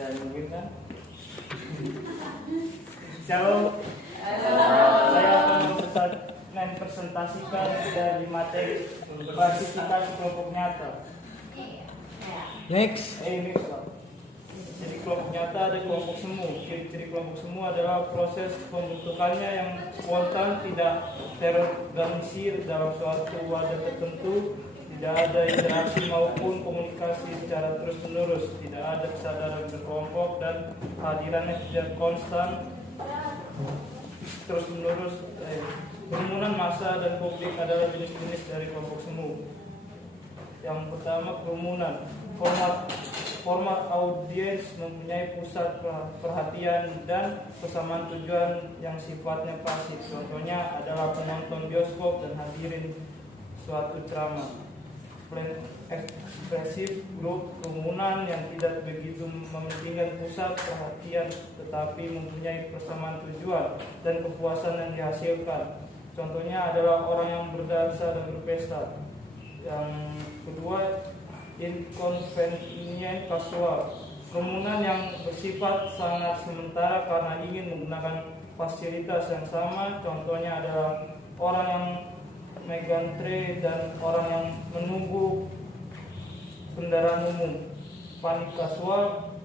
Dan mungkin kan Halo, saya akan mempresentasikan dari materi klasifikasi kelompok nyata. Next. Jadi kelompok nyata ada kelompok semu. Ciri-ciri kelompok semu adalah proses pembentukannya yang spontan, tidak terorganisir dalam suatu wadah tertentu, tidak ada interaksi maupun komunikasi secara terus-menerus, tidak ada kesadaran berkelompok dan kehadirannya tidak konstan terus-menerus. Kerumunan massa dan publik adalah jenis-jenis dari kelompok semu. Yang pertama, kerumunan. Format audiens mempunyai pusat perhatian dan persamaan tujuan yang sifatnya pasif. Contohnya adalah penonton bioskop dan hadirin suatu ceramah. Ekspresif grup kerumunan yang tidak begitu mementingkan pusat perhatian tetapi mempunyai persamaan tujuan dan kepuasan yang dihasilkan. Contohnya adalah orang yang berdansa dan berpesta. Yang kedua, inconvenient casual, kerumunan yang bersifat sangat sementara karena ingin menggunakan fasilitas yang sama. Contohnya adalah orang yang megantre dan orang yang menunggu kendaraan umum. Panik kasual,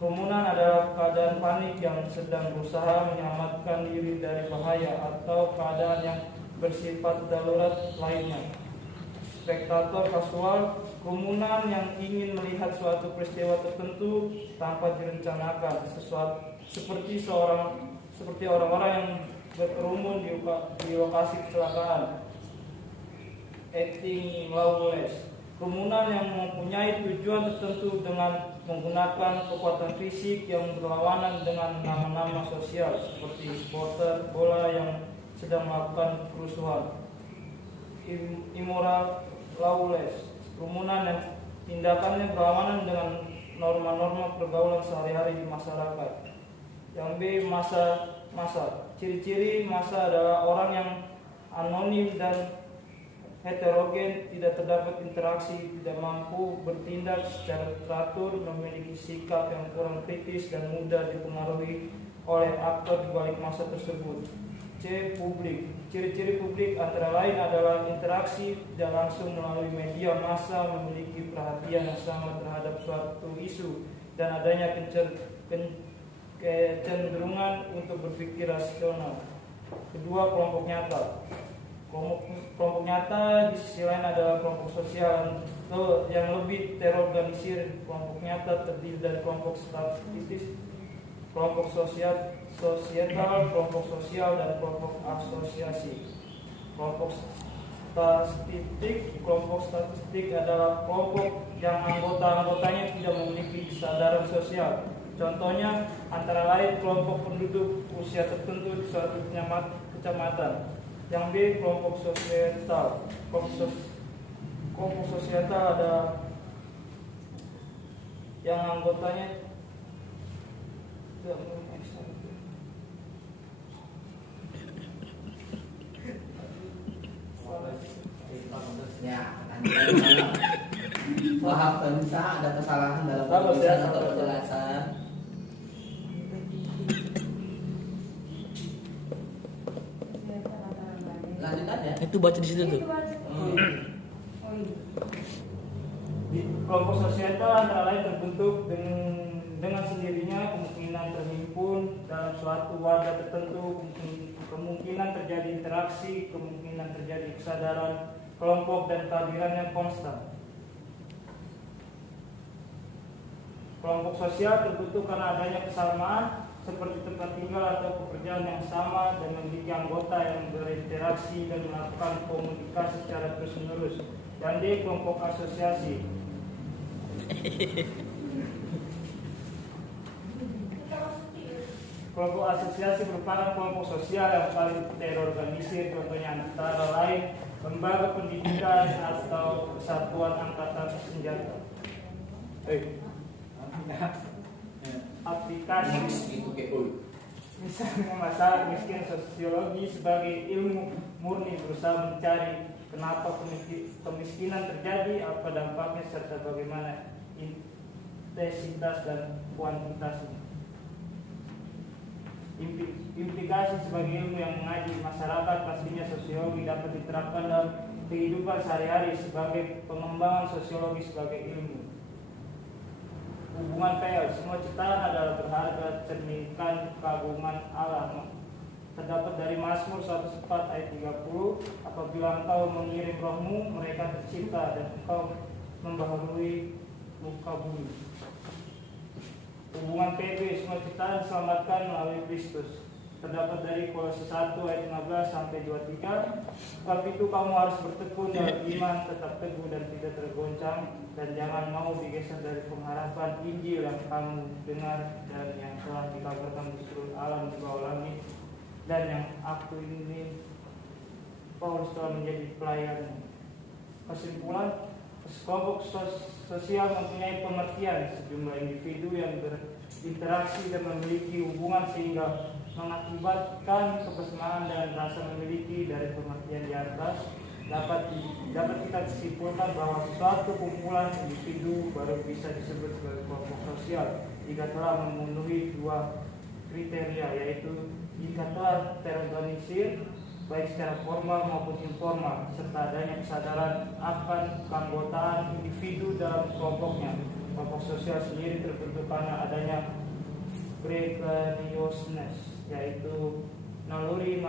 kerumunan adalah keadaan panik yang sedang berusaha menyelamatkan diri dari bahaya atau keadaan yang bersifat darurat lainnya. Spektator kasual, kerumunan yang ingin melihat suatu peristiwa tertentu tanpa direncanakan, seperti orang-orang yang berkerumun di lokasi kecelakaan. Acting lawless, kerumunan yang mempunyai tujuan tertentu dengan menggunakan kekuatan fisik yang berlawanan dengan nama-nama sosial, seperti supporter bola yang sedang melakukan kerusuhan. Immoral lawless, kerumunan yang tindakannya berlawanan dengan norma-norma pergaulan sehari-hari di masyarakat. Yang B, massa. Ciri-ciri massa adalah orang yang anonim dan heterogen, tidak terdapat interaksi, tidak mampu bertindak secara teratur, memiliki sikap yang kurang kritis dan mudah dipengaruhi oleh aktor di balik massa tersebut. C, publik. Ciri-ciri publik antara lain adalah interaksi tidak langsung melalui media massa, memiliki perhatian yang sama terhadap suatu isu, dan adanya kecenderungan untuk berpikir rasional. Kedua, kelompok nyata. Kelompok nyata di sisi lain adalah kelompok sosial yang lebih terorganisir. Kelompok nyata terdiri dari kelompok statistik, kelompok sosietal, kelompok sosial, dan kelompok asosiasi. Kelompok statistik adalah kelompok yang anggotanya tidak memiliki kesadaran sosial. Contohnya antara lain kelompok penduduk usia tertentu di suatu kecamatan. Yang B, kelompok sosietal. Kelompok sosietal ada yang anggotanya tidak memiliki Wahab Tanisa, ada kesalahan dalam penulisan atau penjelasan? Lanjut aja. Itu baca di situ tuh. Di kelompok sosial antara lain terbentuk dengan sendirinya, kemungkinan terhimpun dalam suatu wadah tertentu, kemungkinan terjadi interaksi, kemungkinan terjadi kesadaran kelompok dan kehadirannya konstan. Kelompok sosial terbentuk karena adanya kesamaan seperti tempat tinggal atau pekerjaan yang sama dan memiliki anggota yang berinteraksi dan melakukan komunikasi secara terus-menerus. Dan D, kelompok asosiasi. Kelompok asosiasi merupakan kelompok sosial yang paling terorganisir, contohnya antara lain lembaga pendidikan atau kesatuan angkatan senjata. Aplikasi misalnya masalah miskin sosiologi sebagai ilmu murni berusaha mencari kenapa kemiskinan terjadi, apa dampaknya serta bagaimana intensitas dan kuantitasnya. Implikasi sebagai ilmu yang mengaji masyarakat pastinya sosiologi dapat diterapkan dalam kehidupan sehari-hari sebagai pengembangan sosiologi sebagai ilmu. Hubungan PL, semua ciptaan adalah berharga, cerminkan keagungan Allah. Terdapat dari Mazmur 104 ayat 30, apabila engkau mengirim rohmu, mereka tercipta dan engkau membaharui muka bumi. Hubungan PB, semua ciptaan diselamatkan melalui Kristus. Terdapat dari Kolose 1 ayat 15 sampai 23. Sebab itu kamu harus bertekun dalam iman, tetap teguh dan tidak tergoncang, dan jangan mau digeser dari pengharapan Injil yang kamu dengar dan yang telah dikabarkan di seluruh alam di bawah langit, dan yang aku ini Paulus telah menjadi pelayan. Kesimpulan, kelompok sosial mempunyai pengertian sejumlah individu yang berinteraksi dan memiliki hubungan sehingga mengakibatkan kebersamaan dan rasa memiliki. Dari pengertian di atas dapat kita simpulkan bahwa suatu kumpulan individu baru bisa disebut sebagai kelompok sosial jika telah memenuhi dua kriteria, yaitu jika telah terorganisir baik secara formal maupun informal, serta adanya kesadaran akan keanggotaan individu dalam kelompoknya. Kelompok sosial sendiri terbentuk karena adanya gregariousness, yaitu naluri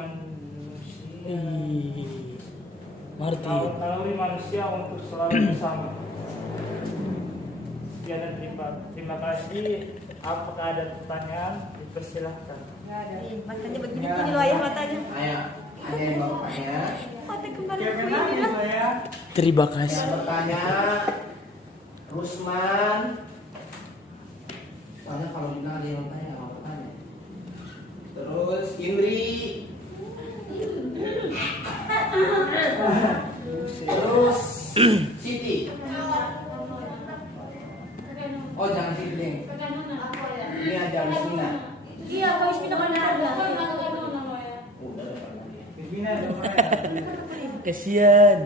manusia untuk selalu bersama. Sekian dan terima kasih. Apakah ada pertanyaan? Dipersilahkan. Nggak ada. Matanya begini-begini loh ayah matanya. Ayah, ada yang mau bertanya? Mata kembali begini lah. Terima kasih. Yang bertanya, Rusman. Soalnya kalau Dina ada yang bertanya, nggak mau bertanya. Terus Indri. Terus Siti. Oh jangan Siti deh. Ini aja Rusmina. Iya, kau istilah mana ada? Udah Kasian.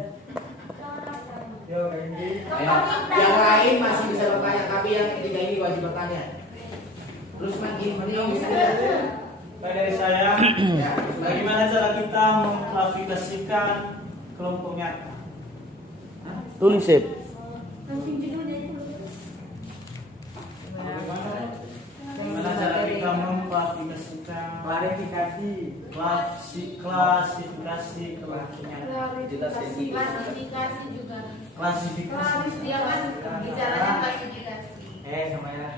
yang lain masih bisa bertanya, tapi yang ketiga ini wajib bertanya. Rusman gimana yang bisa? Dari saya, Ya, bagaimana cara kita mengklasifikasikan kelompok nyata? Tulis Sep. Bagaimana cara kita mengklasifikasikan klasifikasi kelompok nyata? Klasifikasi juga. Klasifikasi. Dia kan bicaranya klasifikasi. Sama ya.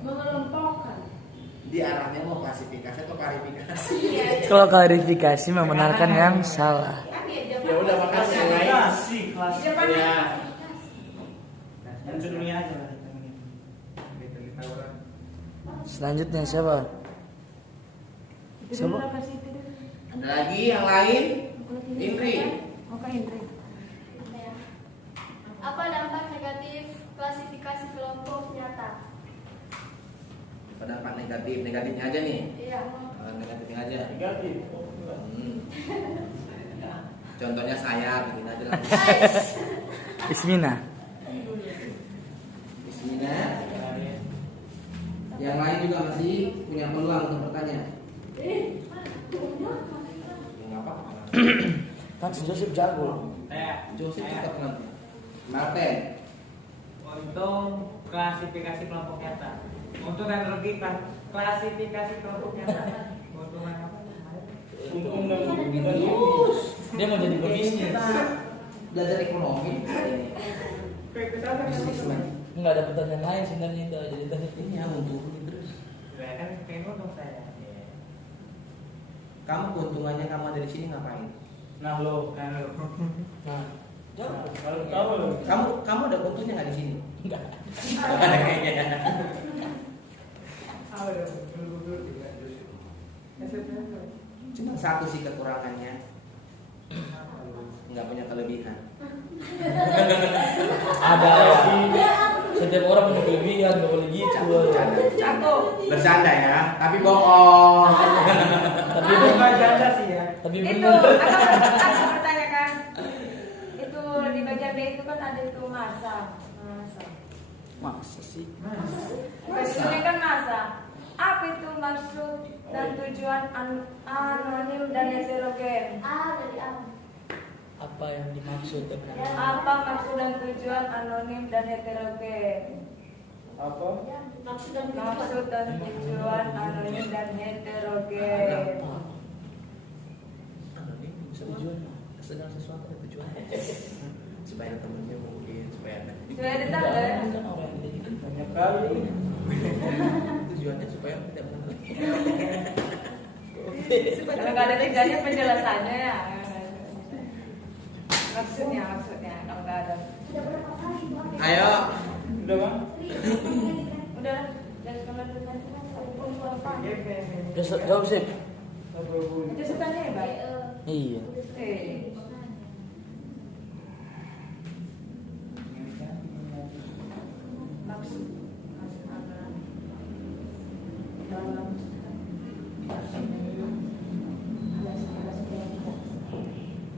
Mengelompokkan. di arahnya mau klasifikasi atau klarifikasi? Kalau klarifikasi membenarkan yang salah. Ya udah makasih. Klasifikasi. Ya. Yang judulnya aja lah. Selanjutnya siapa? Siapa? Ada lagi yang lain? Indri. Apa dampak negatif klasifikasi kelompok nyata? Pendapat negatifnya aja nih. Iya. Negatifnya aja. Negatif. Contohnya saya begini aja lah. Ismina. Bismillah. Yang lain juga masih punya peluang untuk bertanya. Enggak apa-apa. Kan si Joseph jago. Joseph tetap nanti. Martin. Untuk klasifikasi kelompok nyata. Untuk analogi klasifikasi kelompok nyata. Untuk apa? Untung dan Dia mau jadi pebisnis. Belajar ekonomi ini. Bisnismen. Enggak ada pertanyaan lain sebenarnya itu jadi tanya. Ini ya untung terus. Ya kan kayak untung saya. Kamu keuntungannya kamu ada di sini ngapain? nah lo Nah, jawab. kalau tahu lo Kamu ada untungnya nggak di sini? Enggak. Cuma satu sih kekurangannya, nggak punya kelebihan. Ada setiap orang punya kelebihan, nggak boleh gitu. Bercanda ya, tapi bohong. Tapi Bercanda sih ya. Tapi Itu benar. akan bertanyakan. Itu di bagian B itu kan ada itu masa. Masa sih? Ini kan masa. Apa itu maksud dan tujuan anonim dan heterogen? Dari A. Apa yang dimaksud dengan Apa maksud dan tujuan anonim dan heterogen? Apa? Maksud dan Maksud dan tujuan anonim dan heterogen. Anonim bisa tujuan? Segala sesuatu ada tujuan. supaya temennya mungkin supaya Sudah ditanda ya? Kan orang yang gitu. Banyak kali. tujuannya supaya tidak mengenal. Kalau nggak ada tiganya penjelasannya ya. Maksudnya kalau nggak ada. Ayo. Udah bang? Udah, jangan kemana Jawab sih. Itu sukanya ya, Bay? Iya. Maksud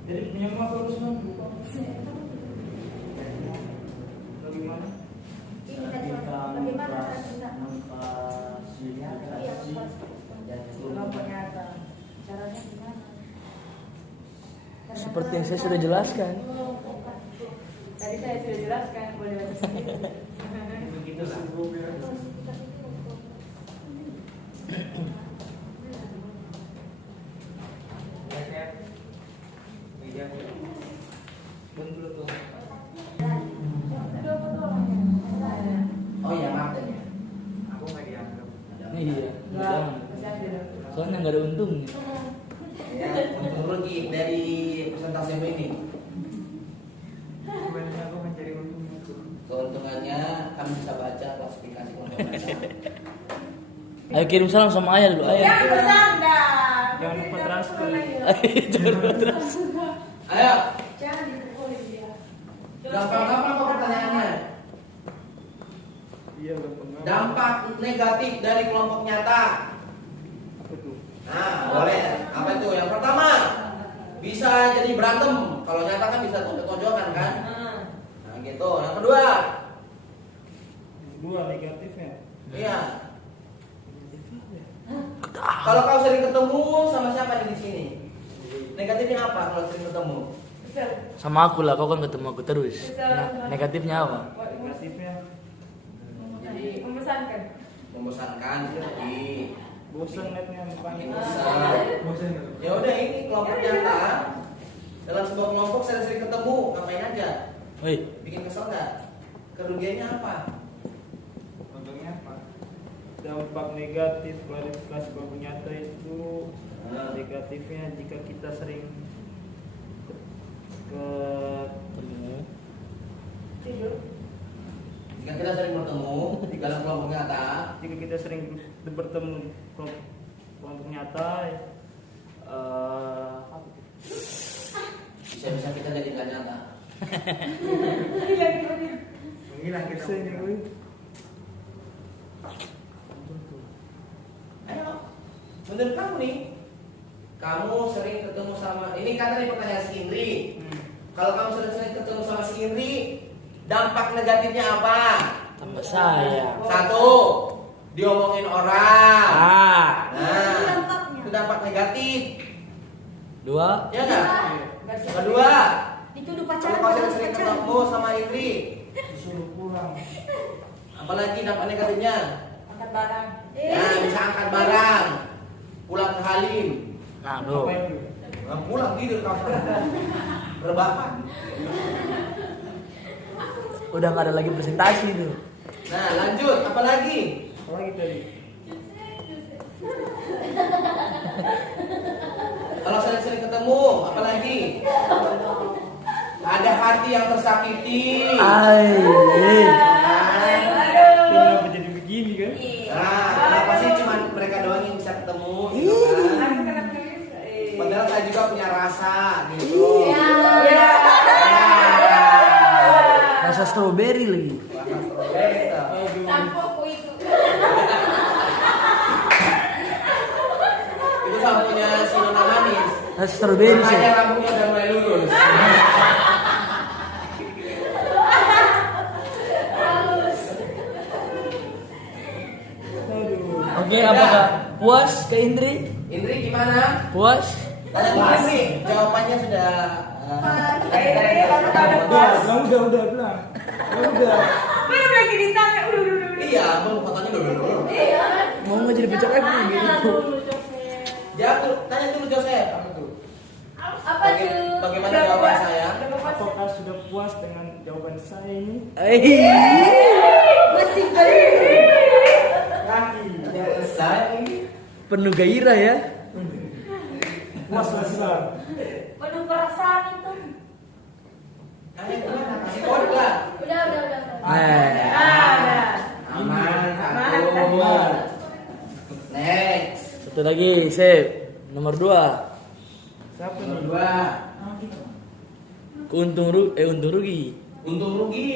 Jadi punya emak terus bang? Bagaimana? kelompok nyata. Caranya gimana? Seperti yang saya sudah jelaskan. Tadi saya sudah jelaskan, boleh baca sendiri. Begitulah. Ya, Chef. Iya. Betul tuh. Oh iya maaf ya. Aku nggak dianggap. Iya. Jangan. Soalnya nggak ada untungnya. Ya, untung rugi dari presentasi ini. Sebenarnya aku mencari untungnya. Keuntungannya kami bisa baca klasifikasi kelompok data. Ayo kirim salam sama ayah dulu, ayah. Yang bersanda. Jangan lupa transfer. Jangan lupa terus. Ayo, Jangan dipukuli dia. gampang-gampang kok pertanyaannya. Iya gampang. Dampak negatif dari kelompok nyata. Apa tuh? Nah, boleh. Apa itu? Yang pertama, bisa jadi berantem. Kalau nyata kan bisa tonjok-tonjokan kan? Nah, gitu. Yang kedua, Dua negatifnya. iya. Kalau kau sering ketemu sama siapa nih di sini? Negatifnya apa kalau sering ketemu? Sama aku lah, kau kan ketemu aku terus. Nah, negatifnya apa? Negatifnya Jadi membosankan. Membosankan, jadi bosan netnya mukanya. bosan. Ya udah ini kelompok nyata. Dalam sebuah kelompok sering-sering ketemu, ngapain aja? Woi, Bikin kesel nggak? Kerugiannya apa? Untungnya apa? Dampak negatif klarifikasi kelompok nyata itu negatifnya jika kita sering ke ketemu. Tidur. Jika kita sering bertemu di dalam kelompok nyata, jika kita sering bertemu di kelompok nyata bisa-bisa kita jadi nggak nyata. Menghilang kita. bisa ini gue. Ayo, menurut kamu nih, kamu sering ketemu sama, ini kan tadi pertanyaan si Indri. Kalau kamu sering ketemu sama si Indri, dampak negatifnya apa? Tambah sayang. Satu, diomongin orang. Ah. Itu dampak negatif. Dua. Ya nggak? Kedua, Dituduh kalau pacaran. kau sering ketemu sama Indri, Disuruh pulang. apalagi dampak negatifnya? Angkat barang. Ya, bisa angkat barang, pulang ke Halim. Nah, bro. Apa itu? Nah, pulang tidur kamu. Rebahan. Udah nggak ada lagi presentasi tuh. Nah, lanjut, apa lagi? Apa lagi tadi? Kalau sering-sering ketemu, apa lagi? Ada hati yang tersakiti. Ay. Kenapa jadi begini kan? Nah, kenapa sih cuma mereka doang yang bisa ketemu gitu kan? Aku kena nangis. Padahal saya juga punya rasa gitu. Ya. Rasa strawberry lagi. Rasa strawberry gitu. Sampoku itu. Itu sampunya si Nona Manis. Rasa strawberry sih. Makanya rambutnya udah mulai lurus. Oke, apakah puas ke Indri? Indri gimana? Puas? Tanya dulu Indri. Jawabannya sudah. Udah bilang. Udah. Belum lagi ditanya. Udah. Iya, belum katanya dulu. Iya. Mau nggak jadi pecah lagi Tanya gitu? dulu, Joseph. Jawab tuh, tanya dulu Joseph. Apa tuh? Apa tuh? Bagaimana jawaban saya? Apakah sudah puas dengan jawaban saya ini? Masih baru. Kaki. Jawaban saya ini. Penuh gairah ya. Puas besar. Penuh perasaan itu. Ayo gimana? Kasih kode lah. Udah. Ada. Aman, Aman. satu. Next. Satu lagi, sip. Nomor 2. Siapa Nomor nih? 2. Untung rugi. Untung rugi.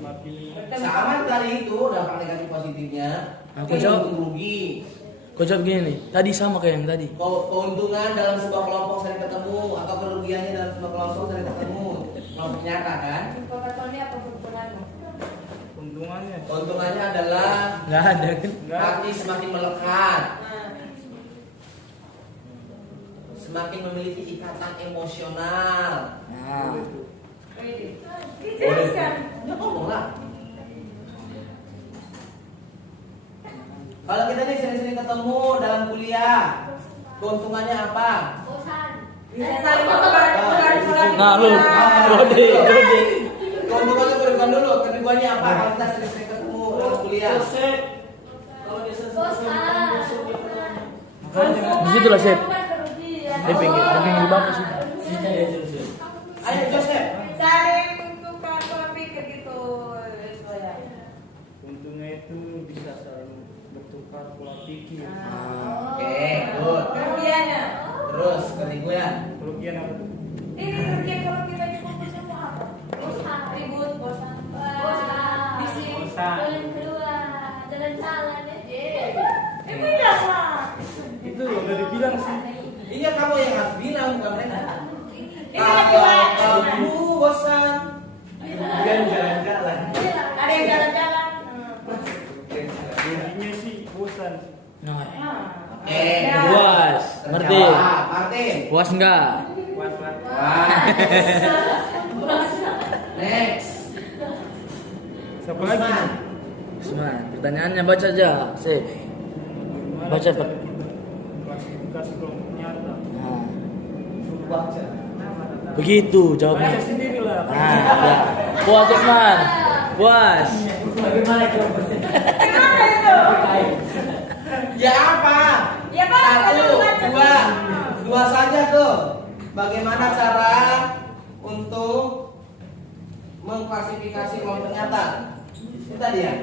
Makin Sama tadi itu dampak negatif positifnya. Aku Ini jawab. untung rugi. Kau jawab gini nih. Tadi sama kayak yang tadi. Keuntungan dalam sebuah kelompok sering ketemu atau kerugiannya dalam sebuah kelompok sering ketemu. Kelompok nyata kan? Informatornya apa keuntunganmu? keuntungannya. Keuntungannya adalah Nggak ada kan? Enggak. hati semakin melekat, semakin memiliki ikatan emosional. Nah, Dijelaskan. Ya ngomong lah. Kalau kita nih sering-sering ketemu dalam kuliah, keuntungannya apa? Bosan. Bisa saling menghargai. nah lu, Rode. Keuntungannya berikan dulu, keduanya apa? Kalau kita sering-sering ketemu dalam kuliah. Bosan. Di situ lah, Sep. Kerugian. Di pinggir bapak sih. Ayo Joseph. Saling tukar pola pikir gitu. Soalnya. Untungnya itu bisa saling bertukar pola pikir. Oke, good. Kerugiannya. Terus kerugian. Kerugian apa tuh? Ini kerugian kalau kita dikumpul sama apa? Bosan. Ribut, bosan. Bosan. Bising. Bosan. Jalan keluar. Jalan-jalan ya. Itu iya, Pak. Itu udah dibilang sih. Iya kamu yang harus bilang bukan mereka. Ini Kalau lagi kamu bosan, Kemudian jalan-jalan. ada yang jalan-jalan. Intinya sih bosan. Nah, oke. puas. Martin. Terjawab, Martin. Puas enggak? Puas. Wah. Next. Siapa lagi? Usman. Usman, pertanyaannya baca aja. Sip. Gimana Baca, cara Pak. kita klasifikasi kelompok nyata? Nah, Baca. begitu Baca jawabnya. sendiri lah. Nah, ya. Puas Usman. Puas. Bagaimana kelompoknya? Gimana itu? Ya apa? Ya, Pak. Satu, Baca. dua saja tuh. Bagaimana cara untuk mengklasifikasi kelompok nyata? Itu tadi ya.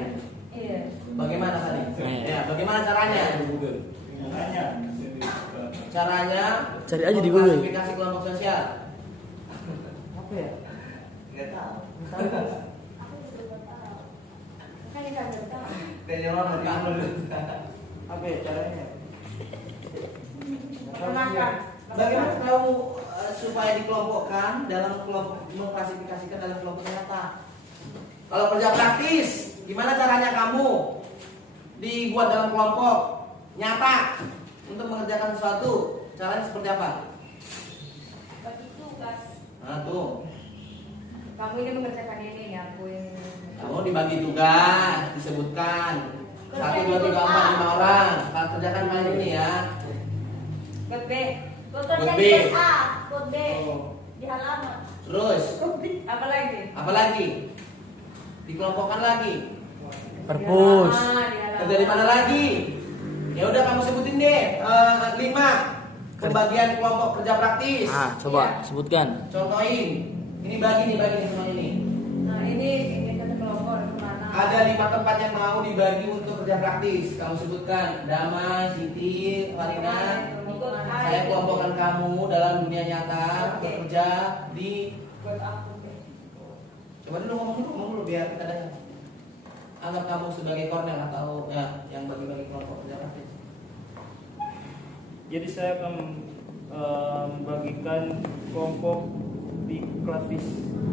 Iya. Bagaimana tadi? Ya, bagaimana caranya? Caranya Cari aja di Google. mengklasifikasi kelompok sosial. Apa ya? Enggak tahu. Kan ini kan udah tahu. Tanya orang kamu dulu. Apa ya caranya? Makan. Bagaimana kamu supaya dikelompokkan dalam kelompok, mengklasifikasikan dalam kelompok nyata? Kalau kerja praktis, gimana caranya kamu dibuat dalam kelompok nyata untuk mengerjakan sesuatu? Caranya seperti apa? Bagi tugas. Nah tuh, Kamu ini mengerjakan ini, aku ini. kamu dibagi tugas, disebutkan 1, 2, 3, 4, 5 orang. Kalau kerjakan hal ini ya. Buat B. Fotonya Good di bit. SA. Good B. Oh. Di halaman. Terus, Apa lagi? apa lagi? Dikelompokkan lagi. Perpus. Di halaman. Kerja di mana lagi? Ya udah kamu sebutin deh 5 pembagian kelompok kerja praktis. Ah, coba sebutkan. Contohin. Ini bagi semua ini. Nah, ini satu kelompok kemana? Ada 5 tempat yang mau dibagi untuk kerja praktis. Kamu sebutkan Damai, Siti, Farina. Saya kelompokkan kamu dalam dunia nyata bekerja di. Buat aku. Coba dulu ngomong dulu biar kita dengar. Anggap kamu sebagai kornel atau ya yang bagi-bagi kelompok kerja praktis. Jadi saya akan membagikan kelompok di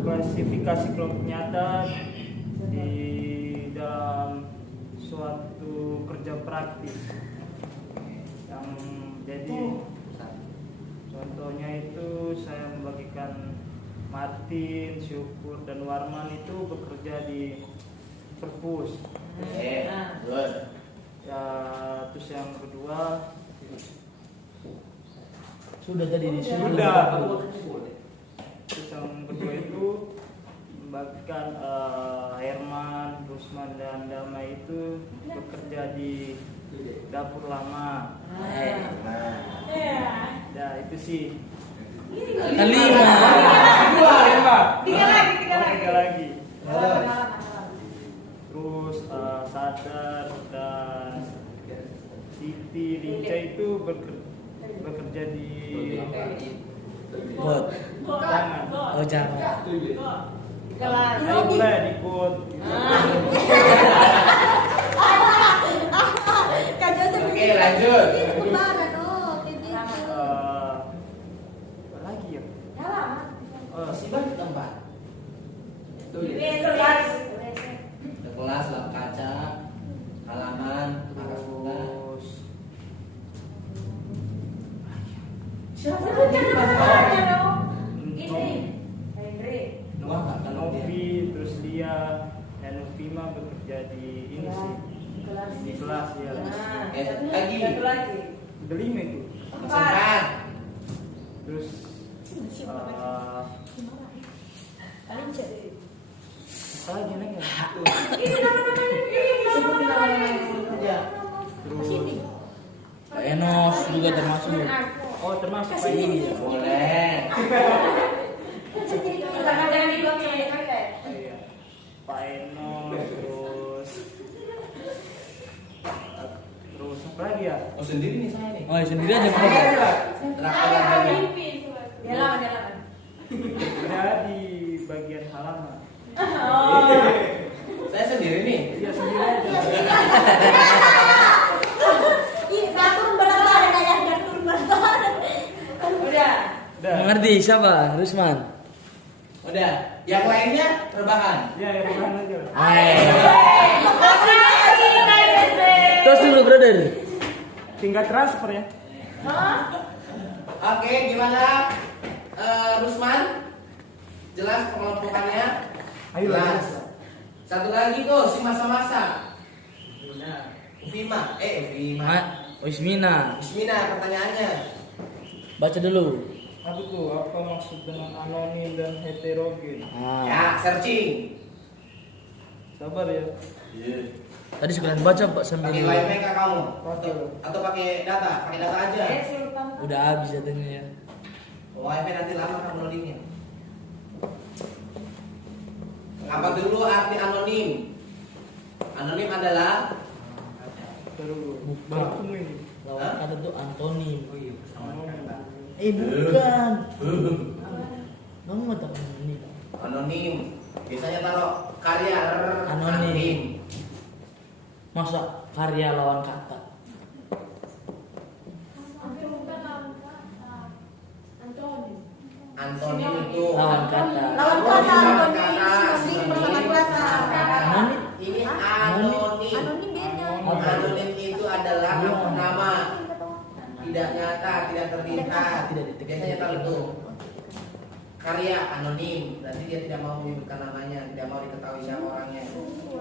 klasifikasi kelompok nyata di dalam praktis. Yang jadi contohnya itu saya membagikan Martin, Syukur dan Warman itu bekerja di perpus. Good. Ya, terus yang kedua Sudah tadi di sini. sudah. Terus yang kedua itu membagikan Herman, Rusman dan Damai itu bekerja di dapur lama. Ya itu sih. Kelima. Tiga lagi. Terus Sadar dan Siti Rinca itu bekerja di Kot. jangan. Oh jangan. Kelas. Ayo boleh di kot. Oke, lanjut. Kemana tuh? Titik Apa lagi ya? Ya lama. Masih banyak tempat. Kelas. Kelas, lap kaca, halaman, akas bunga. Terus Sebutkan namanya dong. Ini Hendri. Dua nggak kalau dia. Novi, terus dia dan Novima bekerja di ini sih di kelas ya. Satu lagi. Udah 5 itu. Empat. Terus apa lagi nih? Ini nama-namanya ini. Sebutin nama-namanya saja. Terus Pak Enos juga termasuk. oh termasuk Pak ini ya. Boleh. Jangan dibuat sama Iya. Pak Eno terus apa lagi ya? Oh sendiri nih saya nih. Oh sendiri aja Pak. Terakhir lagi. Dia lawan. Ada di bagian halaman. Saya sendiri nih. Iya sendiri aja. Udah. Udah. Mengerti siapa? Rusman. Udah. Yang lainnya rebahan. Ya yang bukan aja. Terus dulu brother. Tinggal transfer ya. Oke, gimana? Rusman? Jelas pengelompokannya? Ayo Jelas. lah. Satu lagi tuh si masa-masa. Vima, Vima. Ismina. Bismina pertanyaannya. Baca dulu. Apa tuh? Apa maksud dengan anonim dan heterogen? Ya, searching. Sabar ya. Tadi sekalian baca Pak sambil. Pakai live mereka kamu atau pakai data? Pakai data aja. Udah habis datanya ya. Wifi nanti lama kamu loadingnya. Apa dulu arti anonim? Anonim adalah Baru ketemu ini. Lawan kata tuh antonim. Anonim. Bukan. Kamu nggak tahu ini. anonim. Biasanya taruh karya Anonim. Masa karya lawan kata? Antonim itu Lawan kata. Lawan kata, anonim, bersama kata. Anonim. Ini anonim. Anonim beda. Anonim itu adalah nama tidak nyata, tidak terlihat. Biasanya taruh tuh karya anonim, berarti dia tidak mau menyebutkan namanya, tidak mau diketahui siapa orangnya.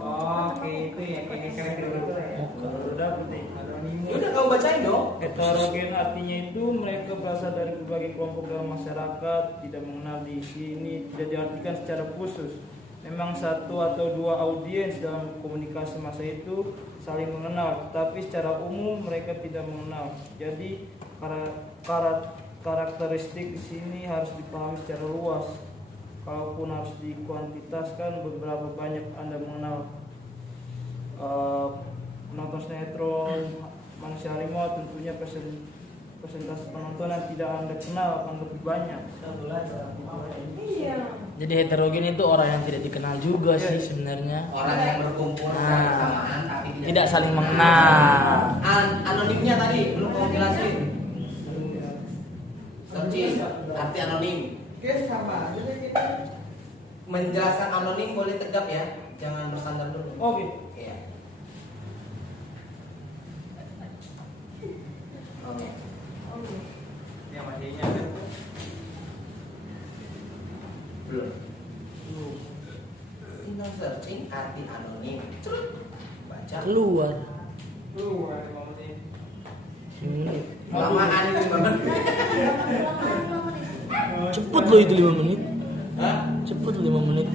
Oke, itu ya kayak keren dulu ya. Baru dapet nih. Ya udah kamu bacain dong. Heterogen artinya itu mereka berasal dari berbagai kelompok dalam masyarakat, tidak mengenal di sini, tidak diartikan secara khusus. Memang satu atau dua audiens dalam komunikasi masa itu saling mengenal, tapi secara umum mereka tidak mengenal. Jadi karakteristik di sini harus dipahami secara luas. Kalaupun harus dikuantitaskan, beberapa banyak Anda mengenal penonton sinetron, manusia harimau, tentunya persentase penonton yang tidak Anda kenal akan lebih banyak. Iya. Jadi heterogen itu orang yang tidak dikenal juga sih sebenarnya. Orang yang berkumpul secara bersamaan tapi Tidak saling mengenal. Anonimnya tadi belum kamu jelasin. Searching arti anonim. Menjelaskan anonim boleh tegap ya, jangan bersandar dulu. Oke. Iya. Oke. Yang masih ingat. Belum. Tinggal searching arti anonim. Cerut. Baca. Keluar. Keluar 5 menit. 5 menit. Lamaan 5 menit. Cepet loh itu 5 menit. Hah? Cepet 5 menit.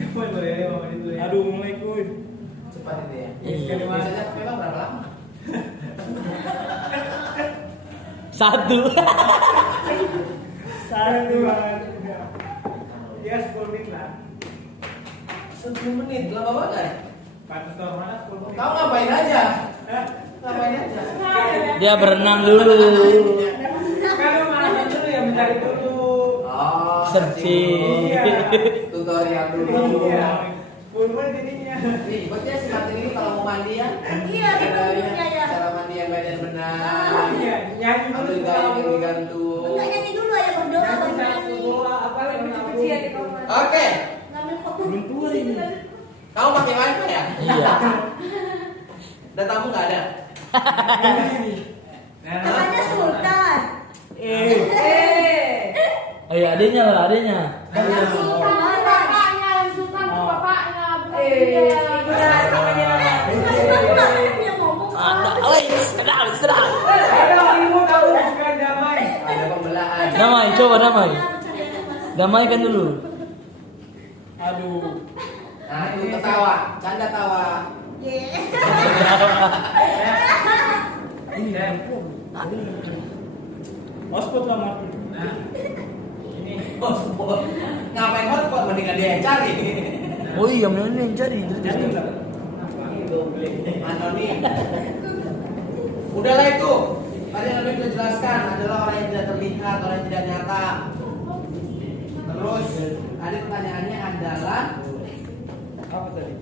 Aduh, mulai kuy. Cepat itu ya. Iya. Biasanya memang berapa lama? 1. Satu. Dia 10 menit lah. 10 menit, lama banget. Kantor mana 10 menit? Kau ngapain aja? Ngapain aja? Dia berenang dulu. Kalau mana dulu ya mencari dulu. Oh, Searching. tutorial dulu. Iya. 10 menit jadinya. Nih, buatnya si materi ini kalau mau mandi ya. Iya, itu punya ya. Cara mandi yang baik dan benar. Iya, nyanyi dulu. Ambil gaya yang digantung. Enggak nyanyi dulu ya berdoa Nyanyi baru satu nyanyi. doa apa lagi Cuci-cucian di kamar. Oke, Ngambil fokus. Belum tua ini. kamu pakai wifi ya? Iya. Datamu nggak ada? Katanya Sultan. Oh iya, adanya lah, adanya. Yang Sultan bapaknya, yang Sultan tuh bapaknya, bukan dia. Sultan tuh nggak punya ngomong. Ada, oi, sedang. Ada ilmu tahu bukan damai. Ada pembelahan. Damai, coba damai. Damaikan dulu. Aduh. Nah, itu ketawa, canda tawa. Hotspot lah mati. Nah, ini Hotspot. Ngapain hotspot? Mendingan dia yang cari. Oh iya, mana yang cari? Anonim. Udahlah itu. Tadi Anonim sudah jelaskan adalah orang yang tidak terlihat, orang yang tidak nyata. Terus ada pertanyaannya adalah Apa tadi?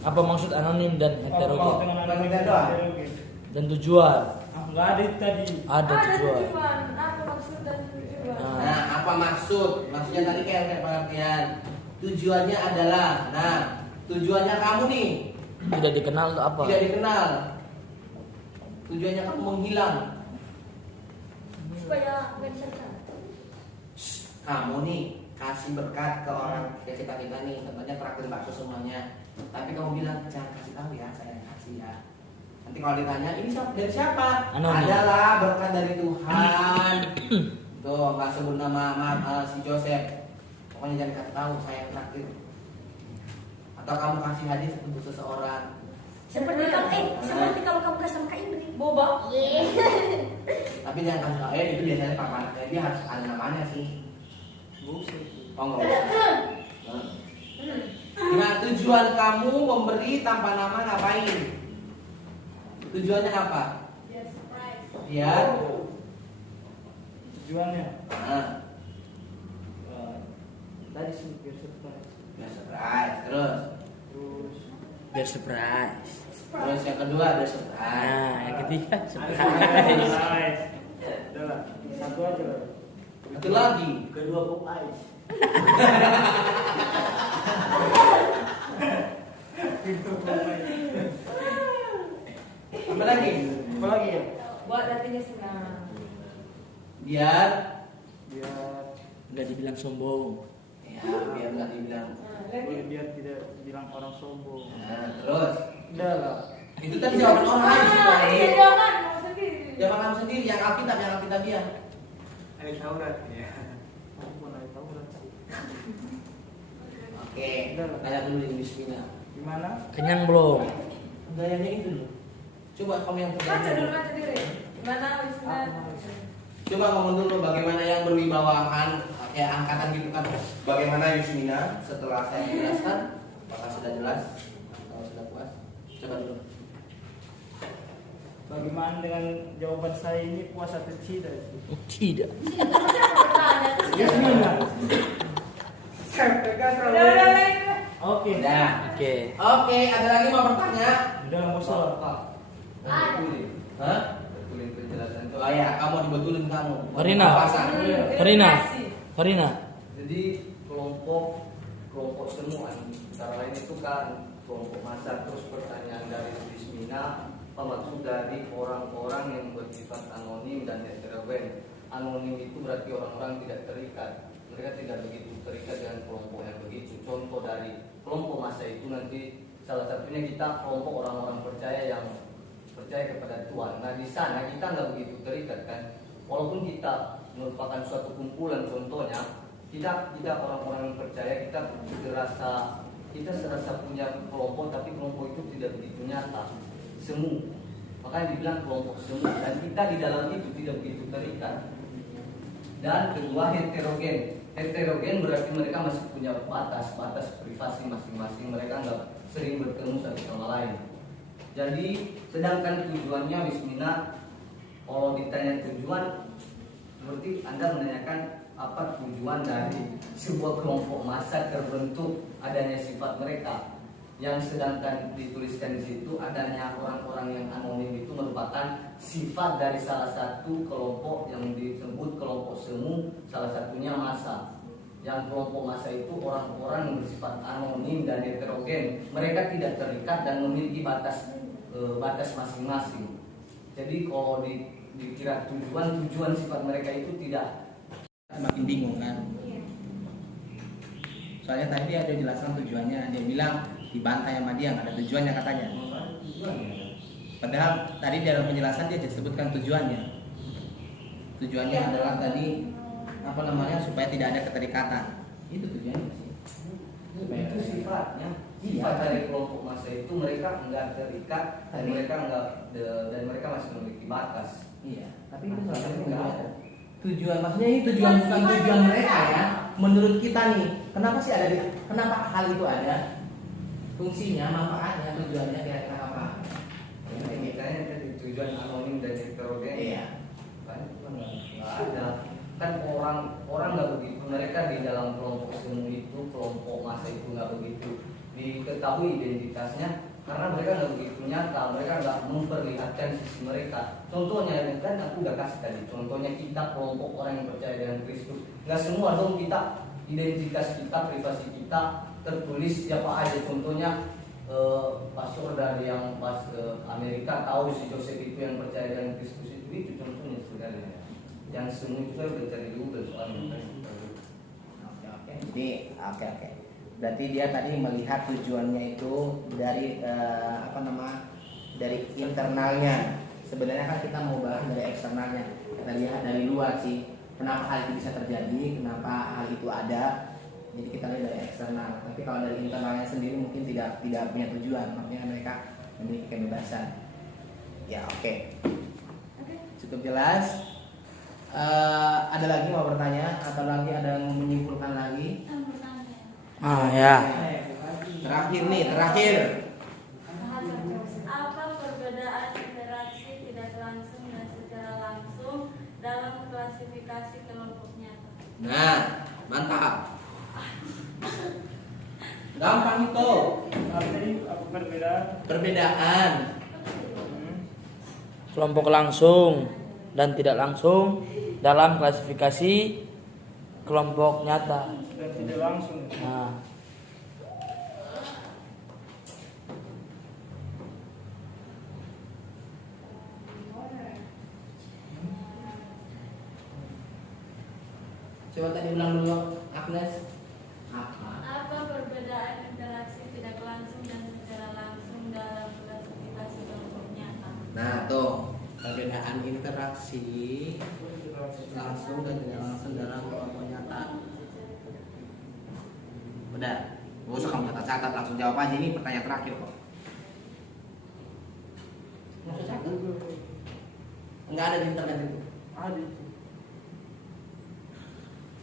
Apa maksud anonim dan Oh, heterogen? dengan Bukan anak kita doang. heterogen. Dan tujuan. Nggak ada itu tadi. Ada tujuan. Apa maksud dan tujuan? nah, apa maksud? Maksudnya tadi kayak pengertian. Tujuannya adalah, nah, tujuannya kamu nih Tidak dikenal itu apa? tidak dikenal. Tujuannya kamu menghilang. Supaya nggak disangka. Kamu nih kasih berkat ke orang kayak kita nih, contohnya traktir bakso semuanya. Tapi kamu bilang jangan kasih tahu ya, saya yang kasih ya. Nanti kalau ditanya ini dari siapa? Anonim. Adalah berkat dari Tuhan. Tuh nggak sebut nama si Joseph. Pokoknya jangan kasih tahu saya yang traktir. Atau kamu kasih hadiah untuk seseorang. Seperti kalau kamu kasih sama Kak Indri. Boba. Tapi jangan kasih tahu. Itu biasanya papa dia harus ada namanya sih. Oh nggak usah. Nah, tujuan kamu memberi tanpa nama ngapain? Tujuannya apa? Biar Tujuannya. nah, Tadi sih biar surprise. biar surprise. Terus Biar surprise. Terus yang kedua ada surprise. Nah, yang ketiga surprise. Surprise. Udah lah. Satu aja lah. Satu lagi. Kedua pop ice. Apa lagi? Apa lagi ya? Buat hatinya senang. Biar Biar Enggak dibilang sombong. ya biar nggak dibilang. biar tidak bilang orang sombong. Nah, terus Udah lah. itu tadi jawaban orang lain sih, Pak. Iya jangan mau sendiri. Jawaban kamu sendiri yang Alkitab dia. ada Taurat ya. Aku pun ada tahu lah. Oke, tanya dulu di Bismillah. Gimana? Kenyang belum? Gayanya itu loh. Coba kamu yang Baca dulu terjadi. baca diri. Gimana Wisman? Coba ngomong dulu bagaimana yang berwibawahan kayak angkatan gitu kan. Bagaimana Yusmina setelah saya menjelaskan? Apakah sudah jelas? Kalau sudah puas? Coba dulu. Bagaimana dengan jawaban saya ini puas atau tidak? Tidak. Bismillah. Udah lain. Oke. Udah. Oke. Oke, ada lagi mau bertanya? Udah lah bosan. Hah? Betulin penjelasan itu. Oh ya, kamu dibetulin kamu. Farina. Pasang. Farina. Farina. Jadi kelompok semua antara lain itu kan kelompok masa terus pertanyaan dari Bismina apa maksud dari orang-orang yang bersifat anonim dan heterogen. Anonim itu berarti orang-orang tidak terikat. Mereka tidak begitu terikat dengan kelompok yang begitu. Contoh dari kelompok massa itu nanti salah satunya kita kelompok orang-orang percaya yang percaya kepada Tuhan. Nah di sana kita nggak begitu terikat kan. Walaupun kita merupakan suatu kumpulan, contohnya kita orang-orang yang percaya, kita serasa punya kelompok, tapi kelompok itu tidak begitu nyata, semu. Makanya dibilang kelompok semu, dan kita di dalam itu tidak begitu terikat. Dan kedua, heterogen. Heterogen berarti mereka masih punya batas privasi masing-masing. Mereka nggak sering bertemu satu sama lain. Jadi sedangkan tujuannya Bismillah, kalau ditanya tujuan, berarti Anda menanyakan apa tujuan dari sebuah kelompok massa terbentuk, adanya sifat mereka. Yang sedangkan dituliskan di situ adanya orang-orang yang anonim itu merupakan sifat dari salah satu kelompok yang disebut kelompok semu, salah satunya massa. Yang kelompok massa itu orang-orang yang bersifat anonim dan heterogen. Mereka tidak terikat dan memiliki batas masing-masing. Jadi kalau dikira tujuan sifat mereka itu tidak, Makin bingung kan? Soalnya tadi dia ada jelaskan tujuannya. Dia bilang dibantai sama dia, nggak ada tujuannya katanya. Padahal tadi dalam penjelasan dia sebutkan tujuannya. Tujuannya adalah tadi supaya tidak ada keterikatan. Itu tujuannya sih. itu sifatnya. Sifat dari kelompok massa itu mereka enggak terikat dan mereka masih memiliki batas. Iya, tapi itu salah satu tujuan, maksudnya ini tujuan bukan tujuan mereka ya. Menurut kita nih, kenapa hal itu ada? Fungsinya, manfaatnya, tujuannya kira-kira apa? Makanya tadi tujuan anonim dan heterogen. Iya. Kan nggak ada. Kan orang nggak begitu. Mereka di dalam kelompok semu itu, kelompok massa itu nggak begitu diketahui identitasnya. Karena mereka nggak begitu nyata, mereka nggak memperlihatkan sisi mereka. Contohnya, kan aku udah kasih tadi. Contohnya kita kelompok orang yang percaya dengan Kristus. Nggak semua dong kita identitas kita, privasi kita tertulis siapa aja. Contohnya pastor dari yang pas Amerika tahu si Joseph itu yang percaya dengan Kristus itu contohnya sebenarnya. Yang semua itu saya udah cari Google soalnya. Oke. Jadi oke. Berarti dia tadi melihat tujuannya itu dari dari internalnya. Sebenarnya kan kita mau bahas dari eksternalnya. Kita lihat dari luar sih, kenapa hal itu bisa terjadi, kenapa hal itu ada. Jadi kita lihat dari eksternal. Tapi kalau dari internalnya sendiri mungkin tidak punya tujuan. Makanya mereka memiliki kebebasan. Ya oke. Cukup jelas. Ada lagi mau bertanya atau lagi ada yang menyimpulkan lagi? Ya. Terakhir. Apa perbedaan interaksi tidak langsung dan secara langsung dalam klasifikasi kelompok nyata? Nah, mantap. Gampang itu. Apa perbedaan? Perbedaan. Kelompok langsung dan tidak langsung dalam klasifikasi kelompok nyata. Dan tidak langsung. Nah, Coba tadi ulang dulu, Agnes. Apa perbedaan interaksi tidak langsung dan secara langsung dalam klasifikasi kelompok nyata? Nah, tuh perbedaan interaksi langsung dan tidak langsung dalam kelompok nyata. Udah, gak usah kamu catat-catat, langsung jawab aja, ini pertanyaan terakhir kok. Langsung catat. Enggak ada di internet itu. Ada.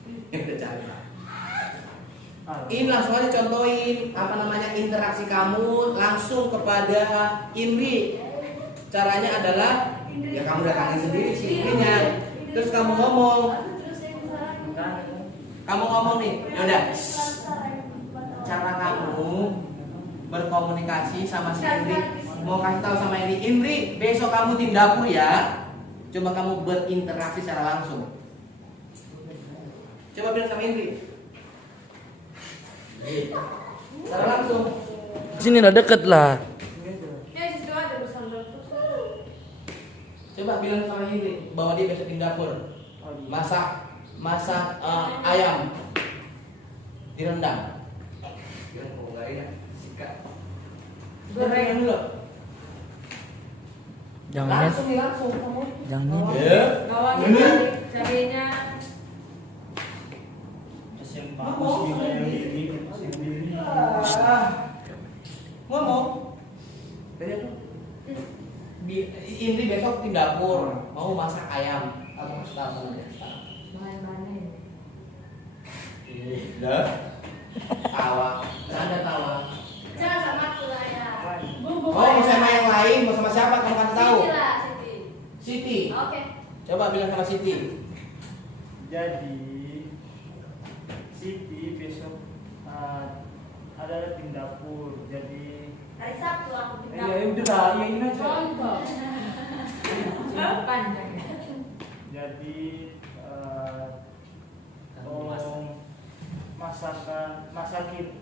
Udah cari. Ini langsung aja contohin interaksi kamu langsung kepada Indri. Caranya adalah ya kamu datangin sendiri si Indrinya. Terus kamu ngomong. Nih, yaudah. Cara kamu berkomunikasi sama si Indri. Mau kasih tahu sama Indri, besok kamu tim dapur ya. Coba kamu berinteraksi secara langsung. Coba bilang sama Indri. Secara langsung. di sini udah deket lah. Ya, situ ada bersandar terus. Coba bilang sama Hili bahwa dia besok di dapur. Oh, iya. Masak ayam direndam. Yang mau nggak ya? Sikat. Goreng dulu. Jangan Langsung nih langsung kamu. jangan ini. Ya. Bawangnya cabenya Mesin bagus juga yang ini, mesin ini. Ngomong. Tadi apa? Indri besok di dapur mau masak ayam atau masak apa namanya? Bahan-bahannya. Iya. Tawa. Nggak ada tawa. jangan sama aku lah ya. Oh, mau sama yang lain, mau sama siapa kamu kasih tahu? Siti lah, Siti. Siti. Oke. Coba bilang sama Siti. Jadi Siti besok ada di dapur. Jadi Hari Sabtu aku di ya udah lah, ya ini aja. Contoh. Panjang. Jadi tolong masakin